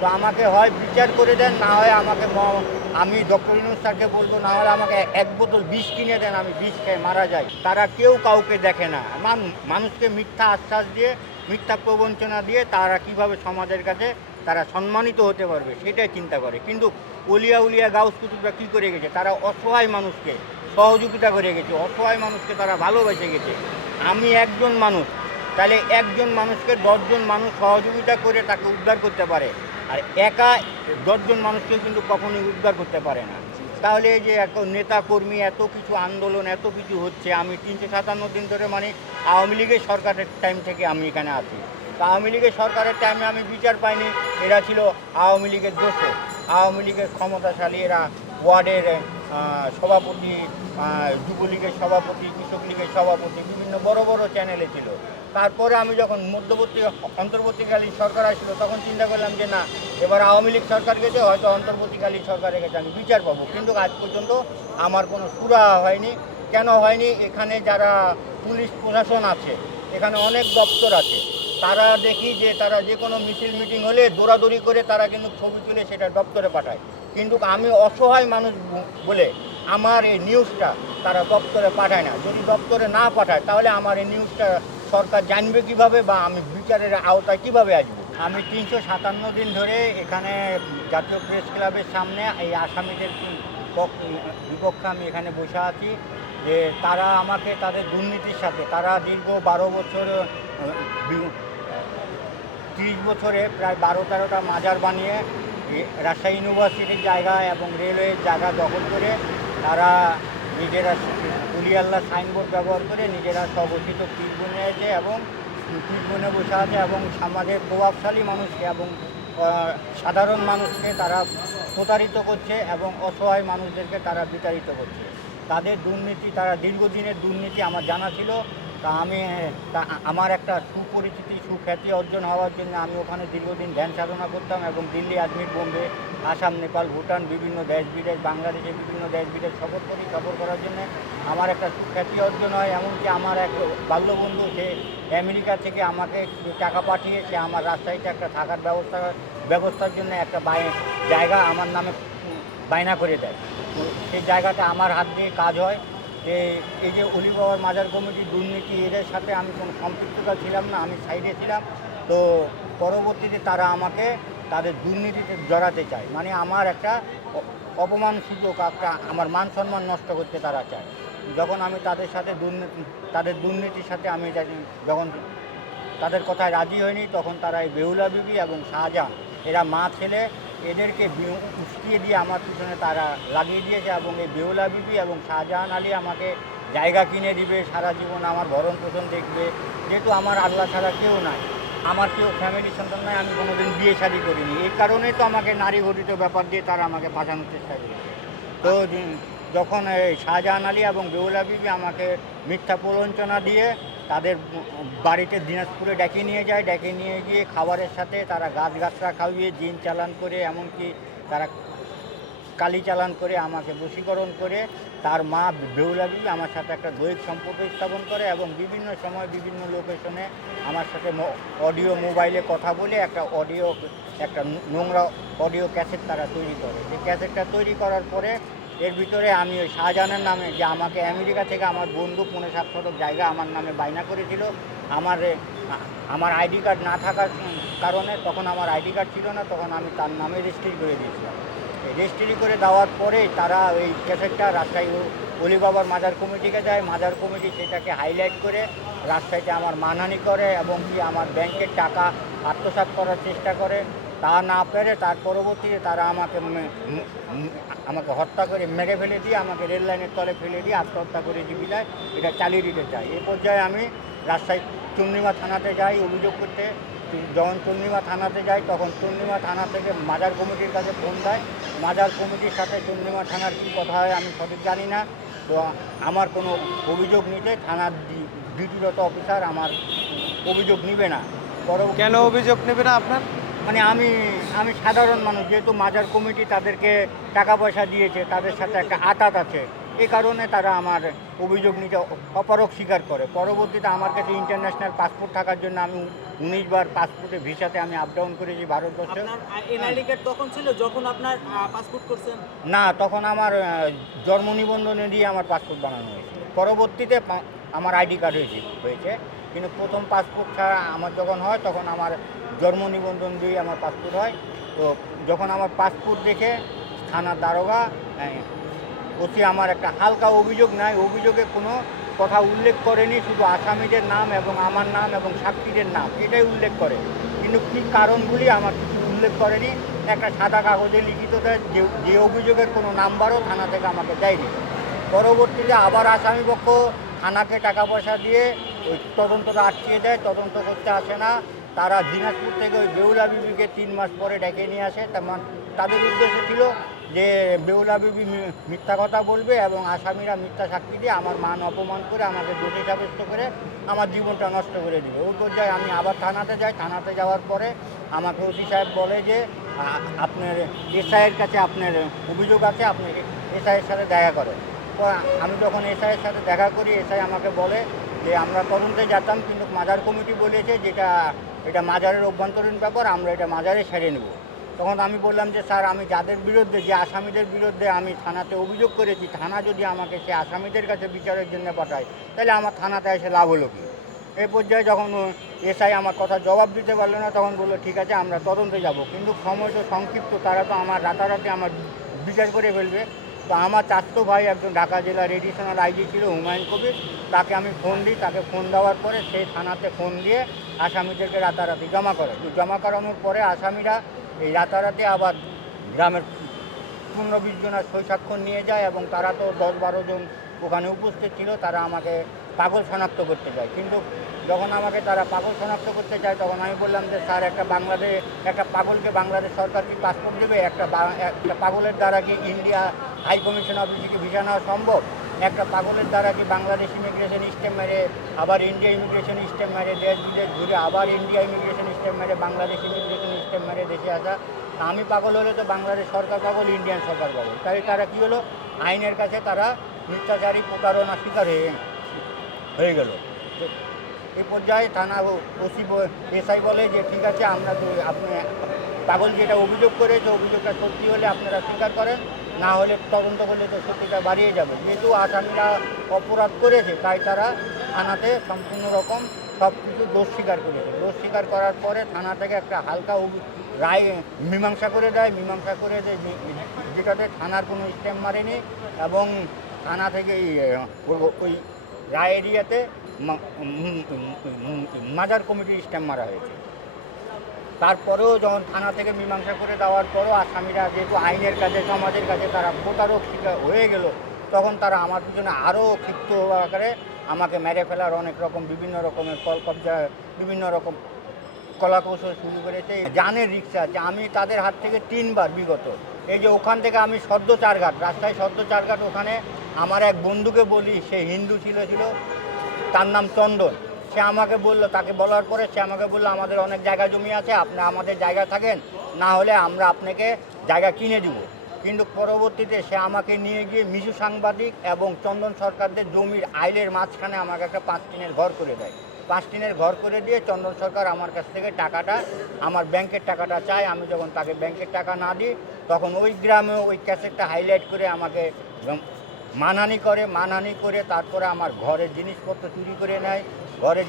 তো আমাকে হয় বিচার করে দেন, না হয় আমাকে আমি ডক্টর ইউনূস স্যারকে বলবো, না হলে আমাকে এক বোতল বিষ কিনে দেন, আমি বিষ খেয়ে মারা যাই। তারা কেউ কাউকে দেখে না। মানুষকে মিথ্যা আশ্বাস দিয়ে, মিথ্যা প্রবঞ্চনা দিয়ে তারা কিভাবে সমাজের কাছে তারা সম্মানিত হতে পারবে সেটাই চিন্তা করে। কিন্তু অলিয়া উলিয়া গাউস কুতুবরা কী করে গেছে, তারা অসহায় মানুষকে সহযোগিতা করে গেছে, অসহায় মানুষকে তারা ভালোবেসে গেছে। আমি একজন মানুষ, তাহলে একজন মানুষকে 10জন মানুষ সহযোগিতা করে তাকে উদ্ধার করতে পারে, আর একা 10জন মানুষকে কিন্তু কখনোই উদ্ধার করতে পারে না। তাহলে এই যে এত নেতা কর্মী, এত কিছু আন্দোলন, এত কিছু হচ্ছে, আমি 357 দিন ধরে মানে আওয়ামী লীগের সরকারের টাইম থেকে আমি এখানে আছি। তো আওয়ামী লীগের সরকারের টাইমে আমি বিচার পাইনি। এরা ছিল আওয়ামী লীগের দোষর, আওয়ামী লীগের ক্ষমতাশালী, এরা ওয়ার্ডের সভাপতি, যুবলীগের সভাপতি, কৃষক লীগের সভাপতি, বিভিন্ন বড় বড় চ্যানেলে ছিল। তারপরে আমি যখন অন্তর্বর্তীকালীন সরকার আসলো, তখন চিন্তা করলাম যে না, এবার আওয়ামী লীগ সরকার গেছে, হয়তো অন্তর্বর্তীকালীন সরকারের কাছে আমি বিচার পাবো। কিন্তু আজ পর্যন্ত আমার কোনো সুরাহা হয়নি। কেন হয়নি? এখানে যারা পুলিশ প্রশাসন আছে, এখানে অনেক দপ্তর আছে, তারা দেখি যে তারা যে কোনো মিছিল মিটিং হলে দৌড়াদৌড়ি করে তারা কিন্তু ছবি তুলে সেটা দপ্তরে পাঠায়। কিন্তু আমি অসহায় মানুষ বলে আমার এই নিউজটা তারা দপ্তরে পাঠায় না। যদি দপ্তরে না পাঠায়, তাহলে আমার এই নিউজটা সরকার জানবে কিভাবে, বা আমি বিচারের আওতায় কিভাবে আসবো? আমি 357 দিন ধরে এখানে জাতীয় প্রেস ক্লাবের সামনে এই আসামিদের বিপক্ষে আমি এখানে বসে আছি। যে তারা আমাকে তাদের দুর্নীতির সাথে, তারা দীর্ঘ 12 বছর, 30 বছরে প্রায় 12-13টা মাজার বানিয়ে রাজশাহী ইউনিভার্সিটির জায়গা এবং রেলওয়ের জায়গা দখল করে তারা নিজেরা কুলিয়াল্লা সাইনবোর্ড ব্যবহার করে নিজেরা স্বঘোষিত পীর বনিয়েছে এবং পীর বনে বসে আছে, এবং সমাজের প্রভাবশালী মানুষকে এবং সাধারণ মানুষকে তারা প্রতারিত করছে এবং অসহায় মানুষদেরকে তারা বিতাড়িত করছে। তাদের দুর্নীতি, তারা দীর্ঘদিনের দুর্নীতি আমার জানা ছিল। তা আমি আমার একটা সুপরিচিতি, সুখ্যাতি অর্জন হওয়ার জন্য আমি ওখানে দীর্ঘদিন ধ্যান সাধনা করতাম, এবং দিল্লি, আজমির, বোম্বে, আসাম, নেপাল, ভুটান, বিভিন্ন দেশ বিদেশ, বাংলাদেশের বিভিন্ন দেশ বিদেশ সফর করার জন্য আমার একটা সুখ্যাতি অর্জন হয়। এমনকি আমার এক বাল্যবন্ধু, সে আমেরিকা থেকে আমাকে টাকা পাঠিয়ে সে আমার রাজশাহীতে একটা থাকার ব্যবস্থার জন্য একটা জায়গা আমার নামে বায়না করে দেয়। তো সেই জায়গাটা আমার হাত দিয়ে কাজ হয়। এই যে অলি বাবার মাজার কমিটির দুর্নীতি, এদের সাথে আমি কোনো সম্পৃক্ততা ছিলাম না, আমি সাইডে ছিলাম। তো পরবর্তীতে তারা আমাকে তাদের দুর্নীতিতে জড়াতে চায়, মানে আমার একটা অপমানসূচক একটা আমার মান সম্মান নষ্ট করতে তারা চায়। যখন আমি তাদের সাথে তাদের দুর্নীতির সাথে আমি যখন তাদের কথায় রাজি হয়নি, তখন তারা এই বেহুলা বিবি এবং শাহজাহান, এরা মা ছেলে, এদেরকে উস্কিয়ে দিয়ে আমার পিছনে তারা লাগিয়ে দিয়েছে। এবং এই বেহুলা বিবি এবং শাহজাহান আলী আমাকে জায়গা কিনে দিবে, সারা জীবন আমার ভরণ পোষণ দেখবে। যেহেতু আমার আল্লাহ ছাড়া কেউ নাই, আমার কেউ ফ্যামিলি সন্তান নাই, আমি কোনোদিন বিয়ে শাদী করিনি, এই কারণেই তো আমাকে নারী ঘটিত ব্যাপার দিয়ে তারা আমাকে ফাঁসানোর চেষ্টা করেছে। তো যখন এই শাহজাহান আলী এবং বেহুলা বিবি আমাকে মিথ্যা প্রবঞ্চনা দিয়ে তাদের বাড়িতে দিনাজপুরে ডেকে নিয়ে যায়, ডেকে নিয়ে গিয়ে খাবারের সাথে তারা গাছগাছরা খাওয়িয়ে, জিন চালান করে, এমনকি তারা কালি চালান করে আমাকে বশীকরণ করে, তার মা বেহুলা বিবি আমার সাথে একটা দৈহিক সম্পর্ক স্থাপন করে, এবং বিভিন্ন সময় বিভিন্ন লোকেশনে আমার সাথে অডিও মোবাইলে কথা বলে একটা নোংরা অডিও ক্যাসেট তারা তৈরি করে। সেই ক্যাসেটটা তৈরি করার পরে এর ভিতরে আমি ওই শাহজাহানের নামে, যে আমাকে আমেরিকা থেকে আমার বন্ধু 5.7 শতক জায়গা আমার নামে বায়না করেছিল, আমার আইডি কার্ড না থাকার কারণে, তখন আমার আইডি কার্ড ছিল না, তখন আমি তার নামে রেজিস্ট্রি করে দিয়েছিলাম। রেজিস্ট্রি করে দেওয়ার পরে তারা ওই ক্যাসেটটা রাজশাহী অলি বাবার মাজার কমিটিকে যায়, মাজার কমিটি সেটাকে হাইলাইট করে রাজশাহীতে আমার মানহানি করে, এবং কি আমার ব্যাংকের টাকা আত্মসাৎ করার চেষ্টা করে। তা না পেরে তার পরবর্তীতে তারা আমাকে হত্যা করে মেরে ফেলে দিয়ে, আমাকে রেল লাইনের তলে ফেলে দিয়ে আত্মহত্যা করে জীবিকায় এটা চালিয়ে দিতে চাই। এ পর্যায়ে আমি রাজশাহী চন্দ্রিমা থানাতে যাই অভিযোগ করতে। যখন চন্দ্রিমা থানাতে যাই, তখন চন্দ্রিমা থানা থেকে মাজার কমিটির কাছে ফোন দেয়। মাজার কমিটির সাথে চন্দ্রিমা থানার কী কথা হয় আমি সঠিক জানি না। তো আমার কোনো অভিযোগ নিতে থানার ডিউটিরত অফিসার আমার অভিযোগ নিবে না। কেন অভিযোগ নেবে না আপনার? মানে আমি সাধারণ মানুষ, যেহেতু মাজার কমিটি তাদেরকে টাকা পয়সা দিয়েছে, তাদের সাথে একটা আঁতাত আছে, এই কারণে তারা আমার অভিযোগ নিতে অপারগ স্বীকার করে। পরবর্তীতে আমার কাছে ইন্টারন্যাশনাল পাসপোর্ট থাকার জন্য আমি 19 বার পাসপোর্টে ভিসাতে আমি আপ ডাউন করেছি ভারতবর্ষে। আপনার এনআইডি কার্ড তখন ছিল যখন আপনার পাসপোর্ট করছেন? না, তখন আমার জন্ম নিবন্ধনে দিয়ে আমার পাসপোর্ট বানানো হয়েছিল। পরবর্তীতে আমার আইডি কার্ড হয়েছে, কিন্তু প্রথম পাসপোর্ট ছাড়া আমার যখন হয় তখন আমার জন্ম নিবন্ধন দিয়ে আমার পাসপোর্ট হয়। তো যখন আমার পাসপোর্ট দেখে থানার দারোগা ওসি আমার একটা হালকা অভিযোগ নেয়, অভিযোগে কোনো কথা উল্লেখ করেনি, শুধু আসামিদের নাম এবং আমার নাম এবং সাক্ষীদের নাম এটাই উল্লেখ করে, কিন্তু কী কারণগুলি আমার কিছু উল্লেখ করেনি। একটা সাদা কাগজে লিখিত দেয় যে অভিযোগের কোনো নাম্বারও থানা থেকে আমাকে দেয়নি। পরবর্তীতে আবার আসামিপক্ষ থানাকে টাকা পয়সা দিয়ে ওই তদন্তটা আটকিয়ে দেয়, তদন্ত করতে আসে না। তারা দিনাজপুর থেকে ওই বেউলা বিবিকে 3 মাস পরে ডেকে নিয়ে আসে। তাদের উদ্দেশ্য ছিল যে বেউলা বিবি মিথ্যা কথা বলবে এবং আসামিরা মিথ্যা সাক্ষী দিয়ে আমার মান অপমান করে আমাকে দোষী সাব্যস্ত করে আমার জীবনটা নষ্ট করে দিবে। ওই পর্যায়ে আমি আবার থানাতে যাই। থানাতে যাওয়ার পরে আমাকে ওসি সাহেব বলে যে আপনার এসআইয়ের কাছে আপনার অভিযোগ আছে, আপনি এসআইয়ের সাথে দেখা করেন। তো আমি যখন এসআইয়ের সাথে দেখা করি, এসআই আমাকে বলে যে আমরা তদন্তে যেতাম, কিন্তু মাজার কমিটি বলেছে যেটা এটা মাজারের অভ্যন্তরীণ ব্যাপার, আমরা এটা মাজারে সেরে নেব। তখন আমি বললাম যে স্যার, আমি যাদের বিরুদ্ধে, যে আসামিদের বিরুদ্ধে আমি থানাতে অভিযোগ করেছি, থানা যদি আমাকে সে আসামিদের কাছে বিচারের জন্য পাঠায়, তাহলে আমার থানাতে এসে লাভ হলো কি? এই পর্যায়ে যখন এসআই আমার কথা জবাব দিতে পারলো না, তখন বললো ঠিক আছে আমরা তদন্তে যাব, কিন্তু সময় তো সংক্ষিপ্ত, তারা তো আমার রাতারাতি আমার বিচার করে ফেলবে। তো আমার চাচাতো ভাই একজন ঢাকা জেলার এডিশনাল আইজি ছিল, হুমায়ুন কবির, তাকে আমি ফোন দিই। তাকে ফোন দেওয়ার পরে সেই থানাতে ফোন দিয়ে আসামিদেরকে রাতারাতি জমা করে। তো জমা করানোর পরে আসামিরা এই রাতারাতি আবার গ্রামের 15-20 জনের সই স্বাক্ষর নিয়ে যায় এবং তারা তো 10-12 জন ওখানে উপস্থিত ছিল। তারা আমাকে পাগল শনাক্ত করতে চায়, কিন্তু যখন আমাকে তারা পাগল শনাক্ত করতে চায়, তখন আমি বললাম যে স্যার, একটা পাগলকে বাংলাদেশ সরকার কি পাসপোর্ট দেবে? একটা পাগলের দ্বারা কি ইন্ডিয়া হাই কমিশন অফিসে কি ভিসা নেওয়া সম্ভব? একটা পাগলের দ্বারা কি বাংলাদেশ ইমিগ্রেশন স্টেপ মেরে আবার ইন্ডিয়া ইমিগ্রেশন স্টেপ মেরে দেশ বিদেশ ঘুরে আবার ইন্ডিয়া ইমিগ্রেশন স্টেপ মেরে বাংলাদেশ ইমিগ্রেশন স্টেপ মেরে দেশে আসা? আমি পাগল হলে তো বাংলাদেশ সরকার পাগল, ইন্ডিয়ান সরকার পাগল। তাই তারা কী হলো, আইনের কাছে তারা মিথ্যাচারী প্রতারণা শিকার হয়ে গেল। এই পর্যায়ে থানা ওসি এসআই বলে যে ঠিক আছে, আমরা তো আপনি পাগল যেটা অভিযোগ করেছে, অভিযোগটা সত্যি হলে আপনারা স্বীকার করেন, না হলে তদন্ত করলে তো সত্যিটা বাড়িয়ে যাবে। যেহেতু আসামিরা অপরাধ করেছে, তাই তারা থানাতে সম্পূর্ণ রকম সব কিছু দোষ স্বীকার করেছে। দোষ স্বীকার করার পরে থানা থেকে একটা হালকা রায় মীমাংসা করে দেয়। মীমাংসা করে দেয় যেটাতে থানার কোনো স্ট্যাম্প মারেনি এবং থানা থেকে ওই রায় এরিয়াতে মাজার কমিটির স্ট্যাম্প মারা হয়েছে। তারপরেও যখন থানা থেকে মীমাংসা করে দেওয়ার পরও আসামিরা যেহেতু আইনের কাছে, সমাজের কাছে তারা প্রতারক শিকার হয়ে গেল, তখন তারা আমার পিছনে আরও ক্ষিপ্ত আকারে আমাকে মেরে ফেলার অনেক রকম বিভিন্ন রকমের কবজা, বিভিন্ন রকম কলাকৌশল শুরু করেছে। জানের রিক্সা আছে, আমি তাদের হাত থেকে 3 বার বিগত, এই যে ওখান থেকে আমি সদ্য চারঘাট, রাজশাহী সদ্য চারঘাট, ওখানে আমার এক বন্ধুকে বলি, সে হিন্দু ছিল, তার নাম চন্দন। সে আমাকে বললো, তাকে বলার পরে সে আমাকে বললো আমাদের অনেক জায়গা জমি আছে, আপনি আমাদের জায়গা থাকেন, না হলে আমরা আপনাকে জায়গা কিনে দিব। কিন্তু পরবর্তীতে সে আমাকে নিয়ে গিয়ে মিশু সাংবাদিক এবং চন্দন সরকারদের জমির আইলের মাঝখানে আমাকে একটা 5 টিনের ঘর করে দেয়। 5 টিনের ঘর করে দিয়ে চন্দন সরকার আমার কাছ থেকে টাকাটা, আমার ব্যাংকের টাকাটা চায়। আমি যখন তাকে ব্যাংকের টাকা না দিই, তখন ওই গ্রামে ওই ক্যাসেটটা হাইলাইট করে আমাকে মানহানি করে তারপরে আমার ঘরের জিনিসপত্র চুরি করে নেয়। ঘরের